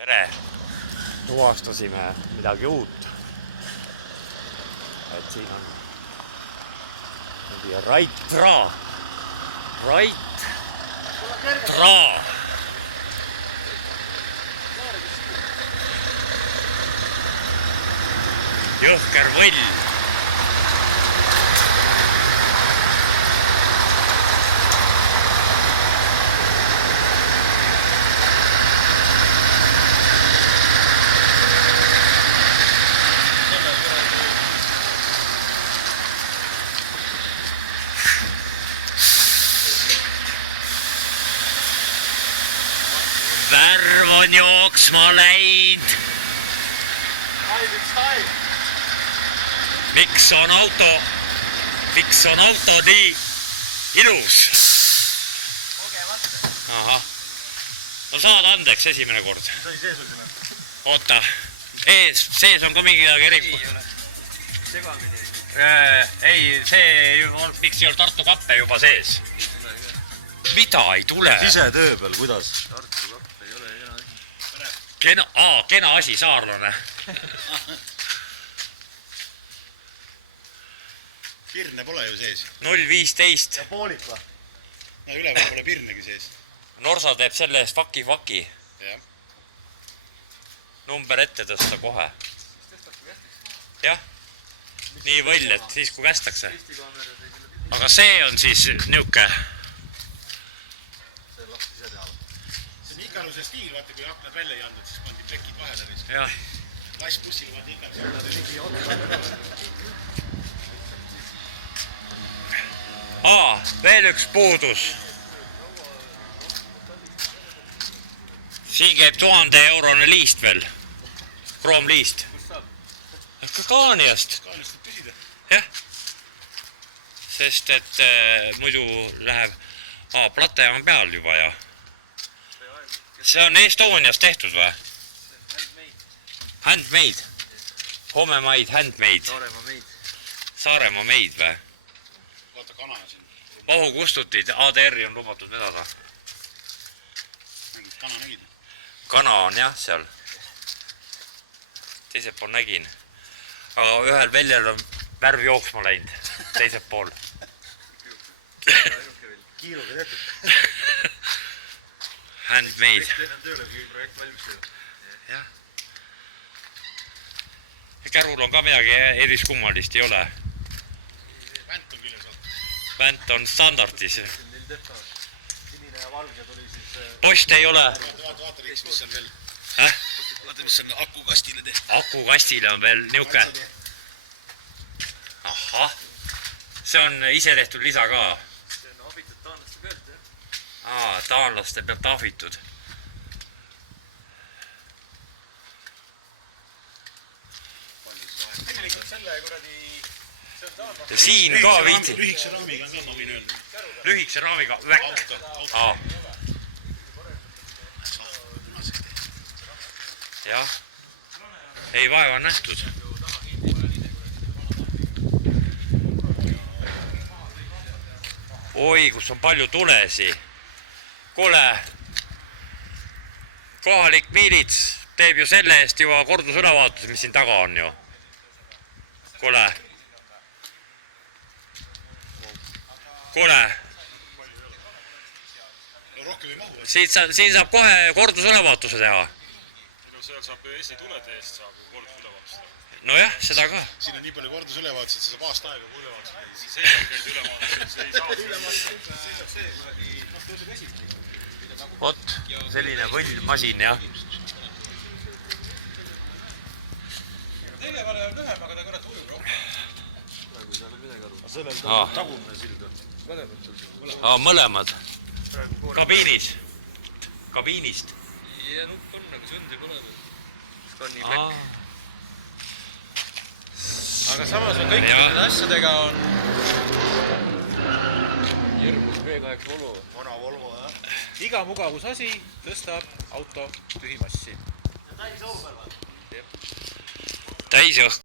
Tere! Tuvastasime midagi uut. Et siin on Rait Tra. Rait Tra. Jõhker võll. Värv on jooksma läinud. Miks on auto nii ilus? Ahah. No saad andeks esimene kord. Oota, sees on ka mingi eriku. Ei, see miks ei ole Tartu kappe juba sees? Mida ei tule? Sisetöö peal, kuidas? Kena asi, saarlane. Pirne pole ju sees. 0,15. Ja poolik va? No üleval pole pirnegi sees. Norsa teeb selle eest faki. Jah. Number ette tõsta kohe. Jah. Nii võll, et siis kui kästakse. Aga see on siis niuke. See on ikaluse stiil, vaata kui aknad välja ei andnud, siis pandi plekid vahele. Jah. Lassbussile pandi ikaluse. Veel üks puudus. Siin käib 1000 eurone liist veel. Kroomliist. SCANIast. SCANIast võib küsida. Jah. Sest et muidu läheb plate on peal juba ja. See on Estonias tehtud või? Handmade. Homemaid handmade. Saaremaa meid või? Vaata kana siin. Mahukustutid, ADR-i on lubatud vedada. Kana nägid? Kana on jah seal. Teiselt pool nägin. Aga ühel väljal on värv jooksma läinud. Teiselt pool. Kiiruga tehtud. Handmade. Teine tööle, kui projekt valmis teeb. Jah. Kärul on ka midagi eriskummalist, ei ole. Vänt on küljes olnud. Vänt on standardis. Sinine ja valge tuli siis... Post ei ole. Vaata, mis on veel. Vaata, mis on akukastile tehtud. Akukastile on veel niuke. Ahah. See on ise tehtud lisa ka. See on abitud taanlaste pealt, jah? Taanlaste pealt ahvitud. Tegelikult selle kuradi... Ja siin ka viitsi. Lühikse raamiga on ka, ma võin öelda. Lühikse raamiga, väkk. Jah. Ei vaeva nähtud. Oi, kus on palju tulesi. Kuule, kohalik miilits teeb ju selle eest juba kordusülevaatus, mis siin taga on ju. Kuule. Siin saab kohe kordusülevaatuse teha. Seal saab Eesti tulede eest saab kordusülevaatust teha. No jah, seda ka. Siin on nii palju kordusülevaatus, et see saab aasta aega ülevaatus. See seisab käid ülevaatus, see ei saa. Vot, selline võll masin, jah. Teine vale on lühem, aga ta kurat ujub rohkem. Praegu seal on midagi aru. Sellel tagumne sild on. Mõlemad. Kabiinist. Ja nupp on, aga sünd ei pole. Scanni plekk. Aga samas on kõik nende asjadega on... Hirmus V8 Volvo. Vana Volvo, jah. Iga mugavusasi tõstab auto tühimassi. Ja täis õupäevad. Täis õhk.